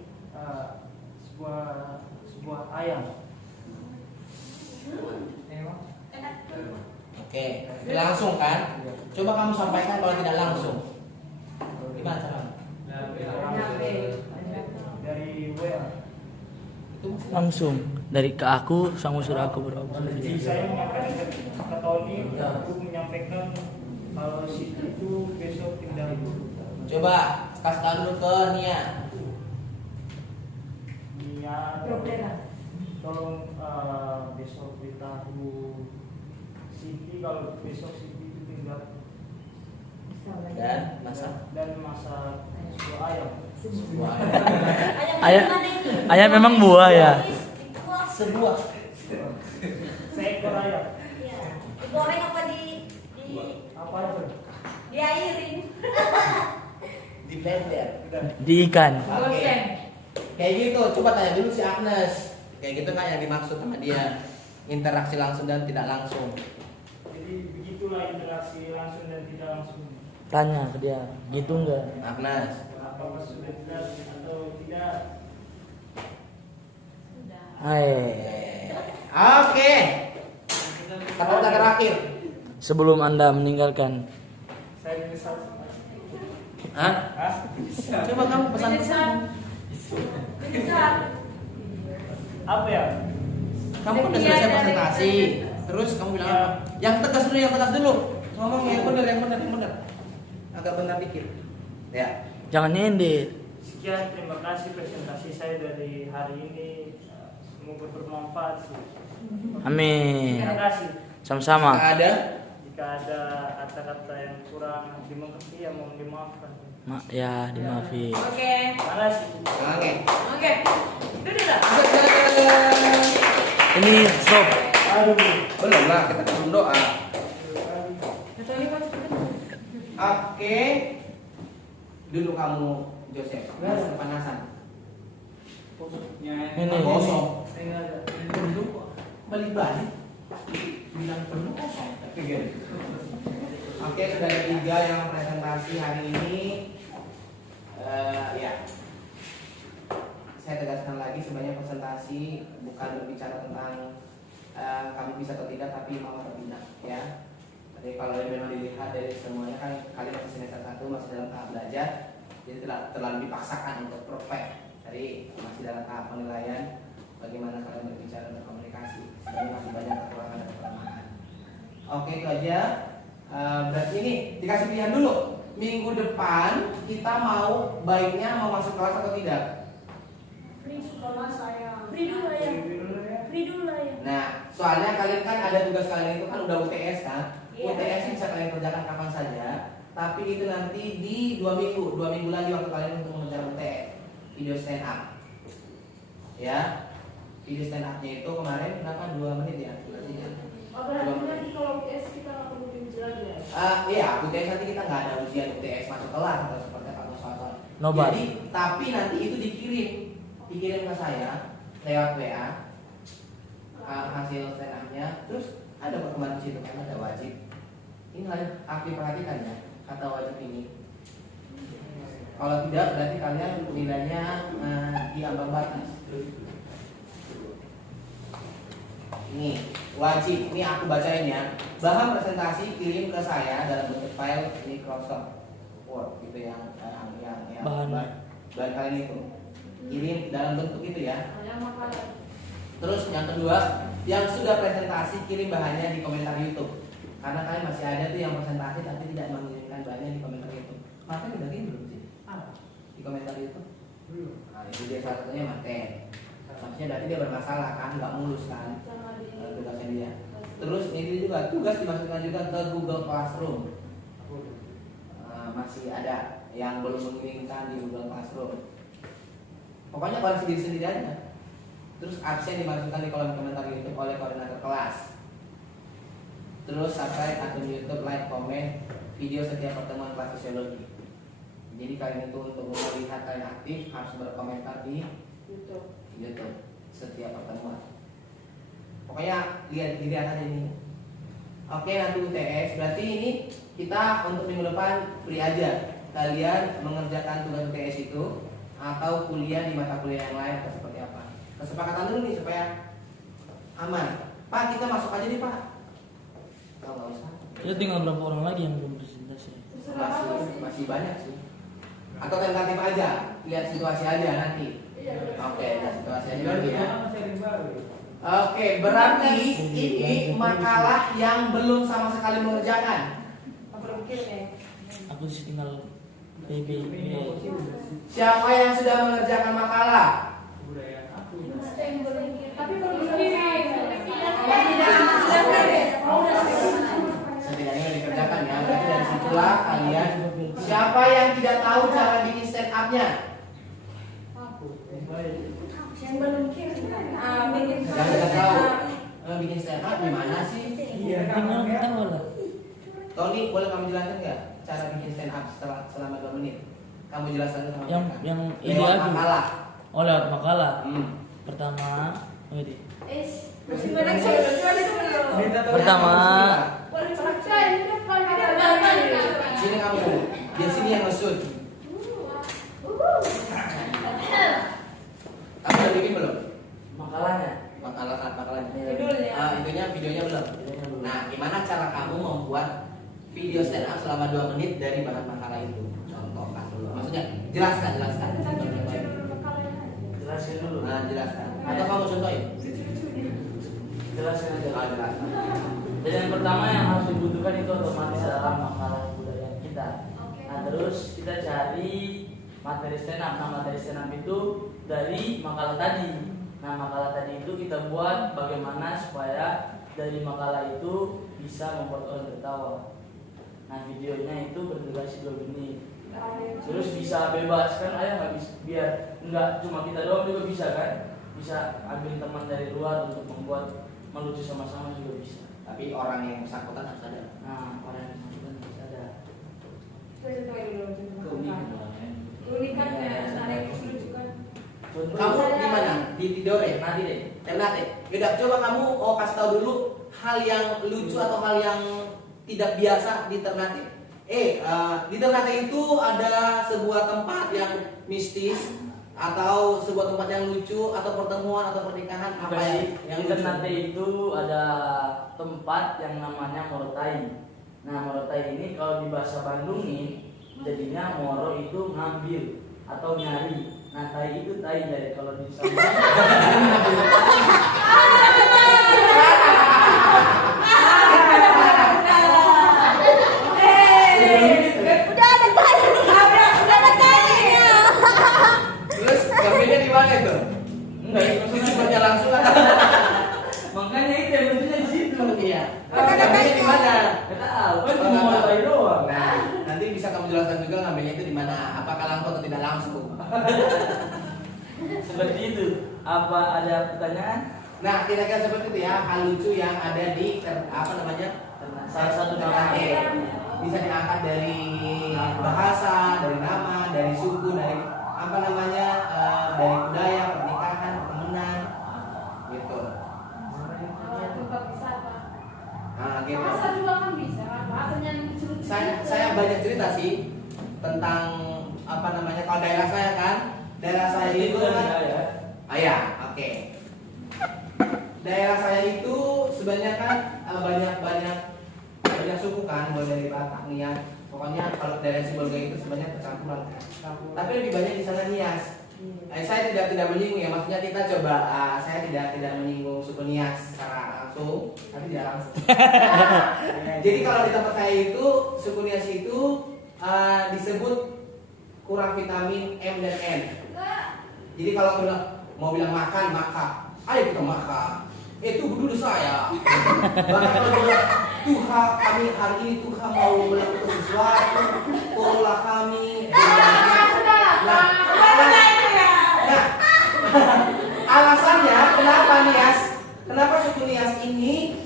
sebuah ayam. Oke, langsung kan? Coba kamu sampaikan kalau tidak langsung. Gimana cara? Dari WA. Itu Langsung dari ke aku sama suruh aku berapa. Jadi saya menyampaikan ke Tony, aku menyampaikan kalau Siti itu besok pindah ibu. coba kasih tahu dulu ke Nia. Nia, Problema. tolong besok beritahu Siti kalau besok Siti itu tinggal Dan masak. dan masak sebuah ayam. Sebuah Ayam- ayam memang buah ya? Sebuah. Seekor ayam. Iya. Digoreng apa di Apa itu? diairin? Di blender. Udah. Di ikan. Oke. Kayak gitu, coba tanya dulu si Agnes. Kayak gitu nggak yang dimaksud sama dia? Interaksi langsung dan tidak langsung. Jadi begitulah interaksi langsung dan tidak langsung. Tanya ke dia, gitu enggak? Agnes. Apakah sudah jelas atau tidak? Hai. Oke. Kata-kata terakhir. Sebelum Anda meninggalkan, Saya menyesal. Hah? Hah? Coba kamu pesan. Menyesal. Apa ya? Kamu udah selesai presentasi. Terus kamu bilang apa? Yang tegas dulu. Ngomong yang benar. Agak benar dikit. Ya. jangan nyindir. Sekian, terima kasih presentasi saya dari hari ini. Semoga bermanfaat sih. Amin. Terima kasih. Sama-sama. Nggak ada. Jika ada kata-kata yang kurang dimengerti ya mohon dimaafkan. Ya, dimaafin. Oke. Terima kasih. Oke. Oke. Duduk dah. Ini stop. Aduh. Belum lah, kita belum doa. Oke. Dulu kamu Joseph, masih kepanasan. Ini. Kosong. Dulu balik-balik. Bilang penuh kosong. Oke, sudah ada 3 yang presentasi hari ini. Ya. Saya tegaskan lagi sebenarnya presentasi bukan berbicara tentang kami bisa atau tidak, tapi mau atau tidak, ya. Jadi kalau memang dilihat dari semuanya kan kalian masih semester 1, masih dalam tahap belajar, jadi tidak terlalu dipaksakan untuk perfect. Jadi masih dalam tahap penilaian bagaimana kalian berbicara dan komunikasi. Sebenarnya masih banyak kekurangan dan kelemahan. Oke, itu aja. Berarti ini dikasih pilihan dulu. Minggu depan kita mau baiknya mau masuk kelas atau tidak? Free sekolah saya. Free dulu ya. Free dulu ya. Nah, soalnya kalian kan ada tugas kalian itu kan udah UTS kan? Iya. UTS bisa kalian kerjakan kapan saja, tapi itu nanti di 2 minggu lagi waktu kalian untuk mengejar UTS. Video stand up. Ya. Video stand up-nya itu kemarin berapa? 2 menit ya durasinya. Oh, berarti nanti kalau UTS kita nggak perlu ujian ya? Iya, UTS nanti kita nggak ada ujian UTS masuk kelas atau seperti apa atau soal. Nobar. Jadi, tapi nanti itu dikirim ke saya lewat WA hasil stand up-nya. Terus ada perkembangan di situ kan ada wajib. Ini harus aktif perhatikan ya kata wajib ini. Kalau tidak berarti kalian nilainya di ambang batas. Ini wajib, ini aku bacain ya. Bahan presentasi kirim ke saya dalam bentuk file Microsoft Word gitu ya. Bahan. Bahan kalian itu kirim dalam bentuk itu ya. Yang makalah. Terus yang kedua, yang sudah presentasi kirim bahannya di komentar YouTube. Karena kalian masih ada tuh yang presentasi tapi tidak mengirimkan bahannya di komentar YouTube. Maten udah kirim belum sih? Di komentar YouTube? Belum. Nah, itu dia salah satunya Maten. Maksudnya berarti dia bermasalah kan, nggak mulus kan tugasnya dia. Terus ini juga tugas dimasukkan juga ke Google Classroom. Masih ada yang belum mengirimkan di Google Classroom. Pokoknya kalau sendiri-sendiri aja. Terus absen dimasukkan di kolom komentar YouTube oleh koordinator kelas. Terus subscribe akun YouTube, like, komen video setiap pertemuan kelas fisiologi. Jadi kalian itu untuk melihat kalian aktif harus berkomentar di YouTube setiap pertemuan. Pokoknya lihat aja ini. Oke, nanti UTS berarti ini kita untuk minggu depan free aja. Kalian mengerjakan tugas UTS itu atau kuliah di mata kuliah yang lain atau seperti apa. Kesepakatan dulu nih supaya aman. Pak, kita masuk aja nih Pak. Kalau nggak usah. Itu tinggal berapa orang lagi yang belum presentasi? Masih banyak sih. Atau tentatif aja, lihat situasi aja nanti. Oke, lihat situasi aja nanti ya. Oke, berarti ini makalah yang belum sama sekali mengerjakan. Aku sih tinggal PB. Siapa yang sudah mengerjakan makalah? Tapi belum dikirim. Setidaknya dikerjakan ya. Berarti dari situlah kalian. Siapa yang tidak tahu cara bikin stand up-nya? Yang belum kirim. Yang tidak tahu bikin stand up gimana sih? Tinggal kita lah. Tony, boleh kamu jelaskan nggak cara bikin stand up selama 2 menit? Kamu jelaskan sama mereka. Yang ini Lewat lagi. makalah. Oh, lewat makalah. Hmm. Pertama, ini. Pertama. Pertama. Sini kamu. Di sini yang nge-shoot. Kamu udah bikin belum? Makalahnya. Makalahnya. Judulnya. Itunya videonya belum. Nah, gimana cara kamu membuat video stand up selama 2 menit dari bahan makalah itu? Contohkan dulu. Maksudnya jelaskan. Jelasin dulu. Nah, jelaskan. Atau kamu contohin? Jelasin aja. Jelaskan. Jadi yang pertama yang harus dibutuhkan itu otomatis adalah makalah budaya kita. Nah, terus kita cari materi stand up. Nah, materi stand up itu dari makalah tadi. Nah, makalah tadi itu kita buat bagaimana supaya dari makalah itu bisa membuat orang tertawa. Nah, videonya itu berdurasi 2 menit. Terus bisa bebas kan, ayah nggak bisa, biar nggak cuma kita doang juga bisa kan, bisa ambil teman dari luar untuk membuat melucu sama-sama juga bisa. Tapi orang yang bersangkutan harus ada. Nah, orang yang bersangkutan harus ada. Keunikannya, ada yang lucukan. Kamu di mana? Di Tidore? Nanti deh. Ternate. Yaudah, coba kamu kasih tahu dulu hal yang lucu atau hal yang tidak biasa di Ternate. Di Ternate itu ada sebuah tempat yang mistis atau sebuah tempat yang lucu atau pertemuan atau pernikahan apa yang di lucu? Ternate itu ada tempat yang namanya Morotai. Nah, Morotai ini kalau di bahasa Bandung nih jadinya moro itu ngambil atau nyari. Nah, tai itu tai dari kalau di sana. Terus ngambilnya di mana itu? Enggak, itu Di sumbernya langsung atau? makanya itu yang lucunya di situ. Iya. Ngambilnya di mana? Enggak tahu, kan cuma Morotai doang. Nah, nanti bisa kamu jelaskan juga ngambilnya itu di mana? Apakah langsung atau tidak langsung? Seperti itu. Apa ada pertanyaan? Nah, kira-kira seperti itu ya, hal lucu yang ada di Salah satu nama. bisa diangkat dari bahasa, dari nama, dari suku, dari dari budaya, pernikahan, pertemuan, gitu. Tempat wisata. Nah, gitu. Bahasa juga kan bisa, bahasanya yang lucu-lucu. Saya banyak cerita sih tentang kalau daerah saya kan, daerah saya itu kan. ya. Oh ya, oke. daerah saya itu sebenarnya kan banyak suku kan, mulai dari Batak, Nias. Pokoknya kalau daerah Sibolga itu sebenarnya percampuran kan. Tapi lebih banyak di sana Nias. Saya tidak menyinggung ya, maksudnya kita coba saya tidak menyinggung suku Nias secara langsung, tapi tidak langsung. Jadi kalau di tempat saya itu suku Nias itu disebut kurang vitamin M dan N. Jadi kalau mau bilang makan, ayo kita makan. Itu dulu saya. Bahkan kalau bilang Tuhan kami hari ini Tuhan mau melakukan sesuatu, tolonglah kami. Alasannya kenapa suku Nias ini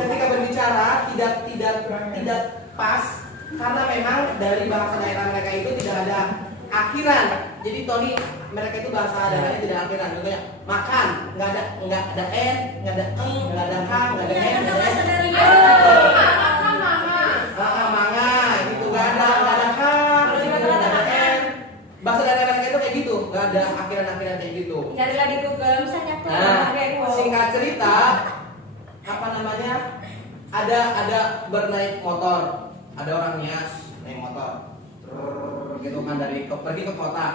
ketika berbicara tidak pas, karena memang dari bahasa daerah mereka itu tidak ada akhiran. Jadi Tony mereka itu bahasa daerahnya tidak akhiran. Contohnya makan nggak ada n, nggak ada eng, nggak ada k, nggak ada n, manga gitu nggak ada k, nggak ada n. Bahasa daerah mereka itu kayak gitu, nggak ada akhiran kayak gitu. Carilah di Google misalnya tuh. Singkat cerita, apa namanya? Ada bernaik motor, ada orang Nias naik motor, gitu kan pergi ke kota.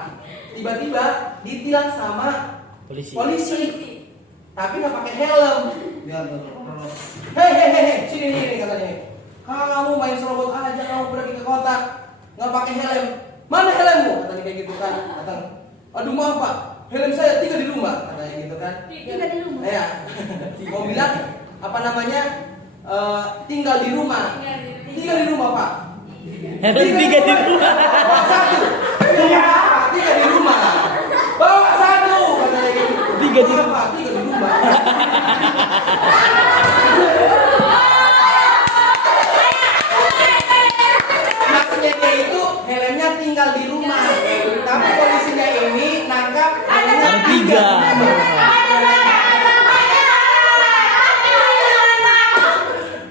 Tiba-tiba ditilang sama polisi. Tapi nggak pakai helm. Hei, sini katanya. Kamu main serobot aja, kamu pergi ke kota nggak pakai helm. Mana helmmu? Katanya kayak gitu kan. Datang. Aduh maaf Pak, helm saya tinggal di rumah. Katanya gitu kan. Tinggal di rumah. Ya. Mau bilang apa namanya? Tinggal di rumah. Tinggal di rumah Pak. Helm 3 di rumah. Bawa 1. Tiga di rumah. Bawa 1 katanya gitu. 3 di rumah. 3 di rumah. Maksudnya dia itu helmnya tinggal di rumah. Tapi polisinya ini nangkap helmnya 3.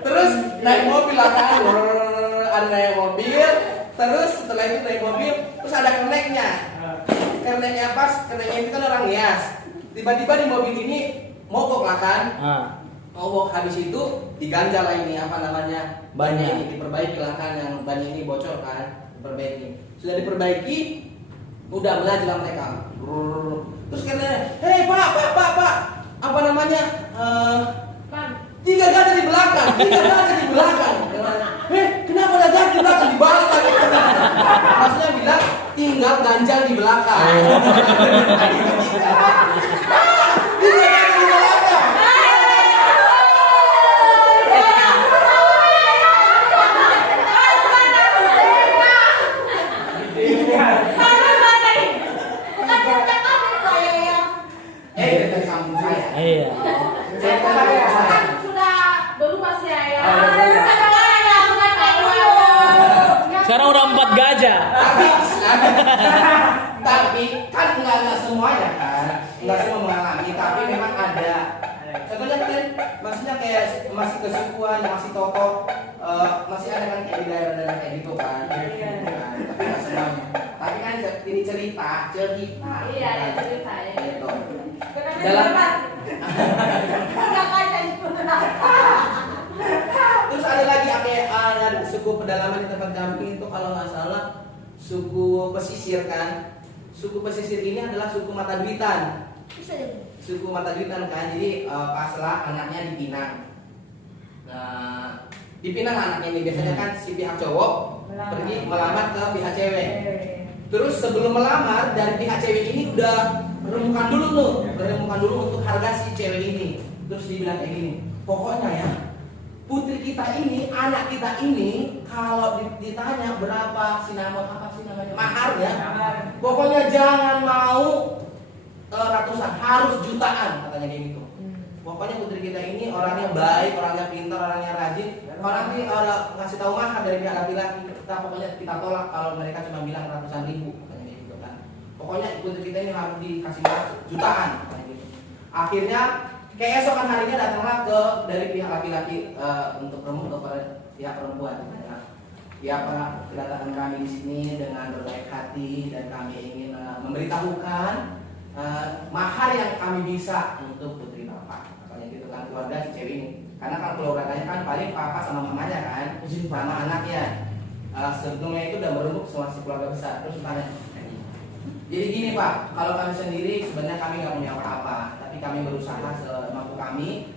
Terus naik mobil lah kan. Ada naik mobil. Terus setelah itu naik mobil, terus ada keneknya. Keneknya itu kan orang Nias. Tiba-tiba di mobil ini mogok lah kan. Mogok, habis itu diganjal lah ini apa namanya, bannya ini diperbaiki lah kan, yang bannya ini bocor kan, diperbaiki. Sudah diperbaiki, udah melaju lah mereka. Terus katanya, hei pak, apa namanya, 3 gajah di belakang. Kenapa ada gajah di belakang? Dibalik lagi. Maksudnya bilang tinggal ganjal di belakang. Dari kampung saya. Iya. Sudah berubah saya. Sekarang udah 4 gajah. Tapi kan nggak semuanya kan, nggak semua mengalami, tapi memang ada. Contohnya kan, maksudnya kayak masih kesukuan, masih tokoh, masih ada kan kayak di daerah-daerah kayak gitu kan. Tapi nggak semuanya. Tapi kan ini cerita. Iya, cerita ya. Gitu. Dalam Terus ada lagi ada suku pedalaman di tempat kami itu kalau nggak salah suku pesisir kan. Suku pesisir ini adalah suku Mata Duitan. Suku Mata Duitan kan. Jadi paslah anaknya dipinang. Nah, dipinang anaknya ini biasanya kan si pihak cowok pergi melamar ke pihak cewek. Terus sebelum melamar dari pihak cewek ini udah remukan dulu untuk harga si cewek ini. Terus dibilang kayak gini, pokoknya ya putri kita ini, anak kita ini, kalau ditanya berapa namanya mahar ya, pokoknya jangan mau ratusan, harus jutaan katanya kayak gitu. Pokoknya putri kita ini orangnya baik, orangnya pintar, orangnya rajin. Kalau nanti ngasih tahu mahar dari pihak laki-laki, kita tolak kalau mereka cuma bilang ratusan ribu katanya kayak gitu kan. Pokoknya putri kita ini harus dikasih jutaan katanya gitu. Akhirnya keesokan harinya datanglah dari pihak laki-laki untuk remuk kepada pihak perempuan. Ya Pak, kedatangan kami di sini dengan berbaik hati dan kami ingin memberitahukan mahar yang kami bisa untuk putri bapak. Makanya gitu kan keluarga si cewek ini. Karena kan keluarganya kan paling papa sama mamanya kan, sama anaknya. Sebelumnya itu udah berembuk sama si keluarga besar. Terus tanya, jadi gini Pak, kalau kami sendiri sebenarnya kami nggak punya apa-apa, tapi kami berusaha semampu kami.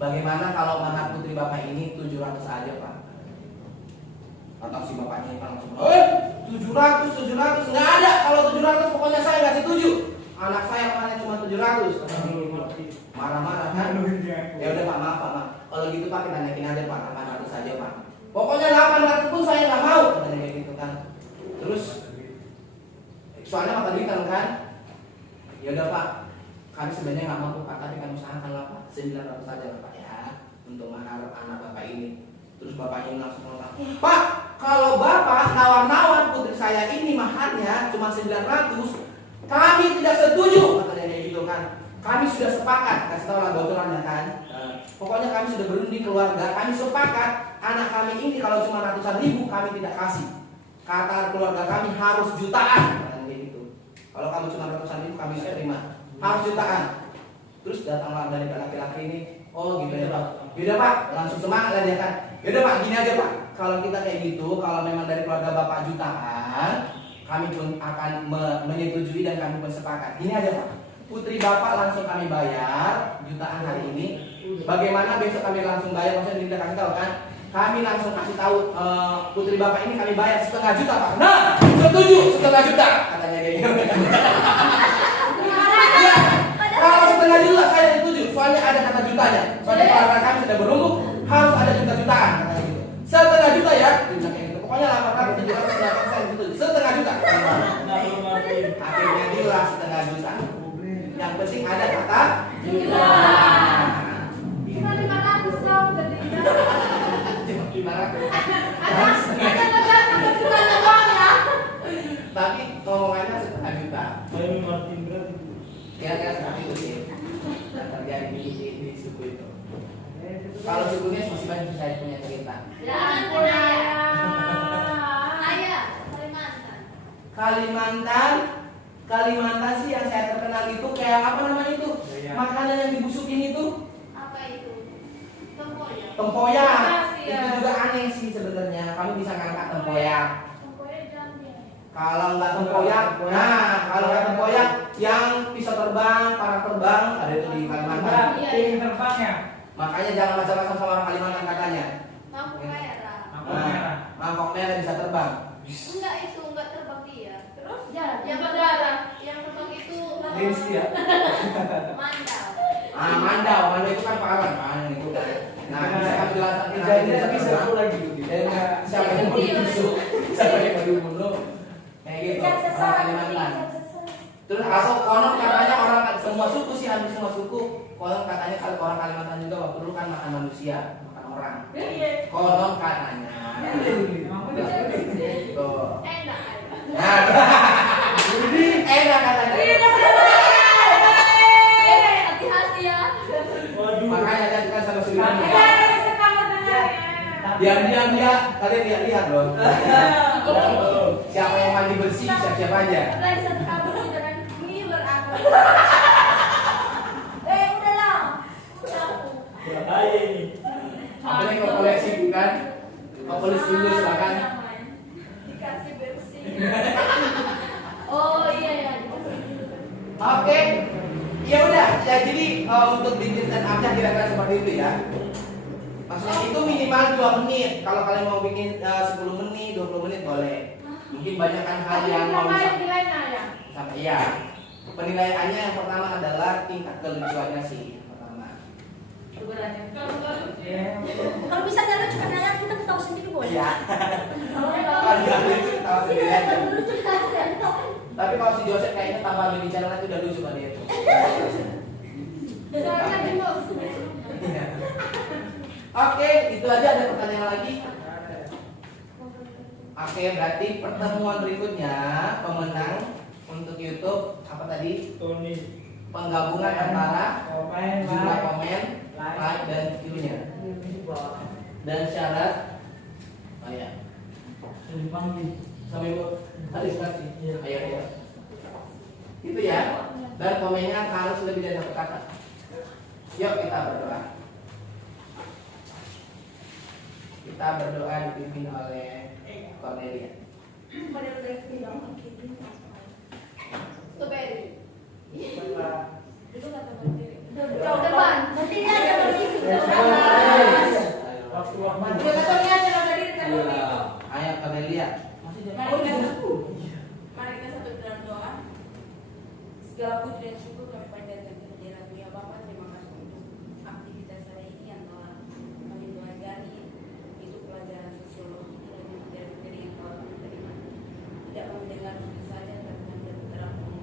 Bagaimana kalau mahar putri bapak ini 700 aja Pak? Atau si bapaknya ini langsung, 700 nggak ada. Kalau 700 pokoknya saya nggak setuju. Anak saya kemarin cuma 700. Marah-marah kan? Ya udah Pak, maaf Pak. Kalau gitu Pak kita naikin aja Pak, 800 saja Pak. Pokoknya 800 pun saya nggak mau, katanya kayak gitu kan. Terus soalnya Pak tadi kan, ya udah Pak, kami sebenarnya nggak mampu Pak, tapi kami usahakan lah Pak, 900 saja lah Pak ya, untuk mahar anak Bapak ini. Terus Bapaknya langsung ngomong, Pak, kalau Bapak nawar-nawar putri saya ini maharnya cuma 900, kami tidak setuju, katanya kayak gitu kan. Kami sudah sepakat, kasih tahu lah bocorannya kan. Pokoknya kami sudah berunding keluarga, kami sepakat anak kami ini kalau cuma ratusan ribu kami tidak kasih. Kata keluarga kami harus jutaan, katanya kayak gitu. Kalau kamu cuma ratusan ribu kami bisa terima, harus jutaan. Terus datanglah dari laki-laki ini, oh gitu ya Pak. Yaudah Pak, langsung semangat lah dia kan. Yaudah Pak, gini aja Pak, kalau kita kayak gitu, kalau memang dari keluarga Bapak jutaan, kami pun akan menyetujui dan kami pun sepakat. Gini aja Pak, putri Bapak langsung kami bayar jutaan hari ini. Bagaimana besok kami langsung bayar? Maksudnya kita kasih tahu kan? Kami langsung kasih tahu putri Bapak ini kami bayar 1,5 juta Pak. Nah, setuju 1,5 juta katanya kayak gitu. Ya, kalau 1,5 juta saya setuju. Soalnya ada kata jutanya. Soalnya keluarga kami sudah berumbuk harus ada juta-jutaan katanya gitu. 1,5 juta ya, kayak gitu. Pokoknya 800 700 saya setuju. 1,5 juta. Akhirnya dia 1,5 juta. Yang penting ada kata juta. Cuma 500 dong, jadi tapi ngomongannya 1,5 juta. Saya Martin berarti. Kira-kira seperti itu sih yang terjadi di suku itu. Kalau sukunya masih banyak saya punya cerita. Ya ampun Ayah, Kalimantan sih yang saya terkenal itu kayak apa namanya itu? Makanan yang dibusukin itu? Apa itu? Tempoyak. Makasih, ya. Itu juga aneh sih sebenarnya. Kamu bisa ngangkat tempoyak. Kalau nggak tempoyak, kalau nggak tempoyak yang bisa terbang, para terbang ada itu di Kalimantan. Tim terbangnya. Makanya jangan macam-macam sama orang Kalimantan katanya. Lampu merah. Lampu merah. Mangkok merah bisa terbang. Enggak itu, enggak terbang dia. Terus? jalan. Yang berdarah, yang terbang itu Rinsi ya. mandau. Mandau itu kan pahlawan kan itu kan. Nah, bisa kami jelaskan Kejadian tapi seru lagi gitu. siapa yang mau ditusuk, siapa yang mau dibunuh. Kayak gitu. Orang Kalimantan. Terus aku konon katanya orang semua suku sih, hampir semua suku. Konon katanya kalau orang Kalimantan juga waktu dulu kan makan manusia, makan orang. Konon katanya. Emang benar. Gitu. Enak. Nah, enak katanya. Hati-hati ya. Waduh. Makanya kan sama Sudirman. Sekarang Diam-diam dia, kalian lihat loh. Siapa yang mandi bersih, siap-siap aja. Lagi satu kampung itu kan ngiler aku. Udahlah. Bahaya ini. Apa yang kau koleksi kan? Kau koleksi dulu silakan. Dikasih bersih. Oh iya ya. Oke, ya udah. Ya jadi untuk bikin stand up-nya kira-kira seperti itu ya. Maksudnya itu minimal 2 menit. Kalau kalian mau bikin 10 menit, 20 menit boleh. Mungkin banyak kan hal yang mau sampai ya. Penilaiannya yang pertama adalah tingkat kelucuannya sih yang pertama. Kalau bisa nggak lucu kan kita ketawa sendiri boleh. Iya. Kalau nggak lucu ketawa sendiri aja. Tapi kalau si Joseph kayaknya tambah lebih bicara nanti udah lucu kan dia tuh. Iya. Oke, itu aja. Ada pertanyaan lagi? Oke, berarti pertemuan berikutnya pemenang untuk YouTube apa tadi? Tony. Penggabungan antara Komen, jumlah like. komen, like dan view-nya. Dan syarat oh ya. Sampai Bu, tadi sekali. Ayo. Itu ya. Dan Yuk kita berdoa. Kita berdoa dipimpin oleh Cornelia. Strawberry. Duduk atau berdiri? Jauh depan. Berdiri aja, berdiri. Waktu Dia katanya jangan berdiri, kan berdiri. Ayo Cornelia. Mari kita satu dalam doa. Segala puji dan syukur kami panjatkan kehadiran ya Bapa. Terima kasih untuk aktivitas hari ini yang telah kami pelajari itu pelajaran sosiologi dan materi-materi yang telah kami terima. Tidak mendengar begitu saja, tapi kami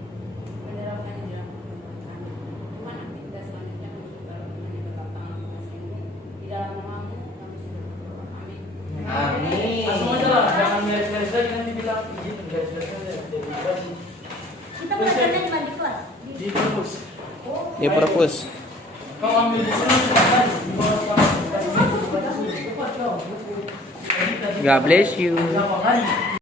menerapkannya dalam kehidupan kami. Tuhan, aktivitas selanjutnya kami juga menyebarkan tangan kasih ini di dalam namamu kami sudah berdoa. Amin. Amin. Langsung aja lah, jangan garis-garis lagi nanti bilang izin garis-garis aja. Kita belajarnya cuma di kelas. Di perpus. Di perpus. Kau ambil di sana di bawah God bless you. Siapa kan?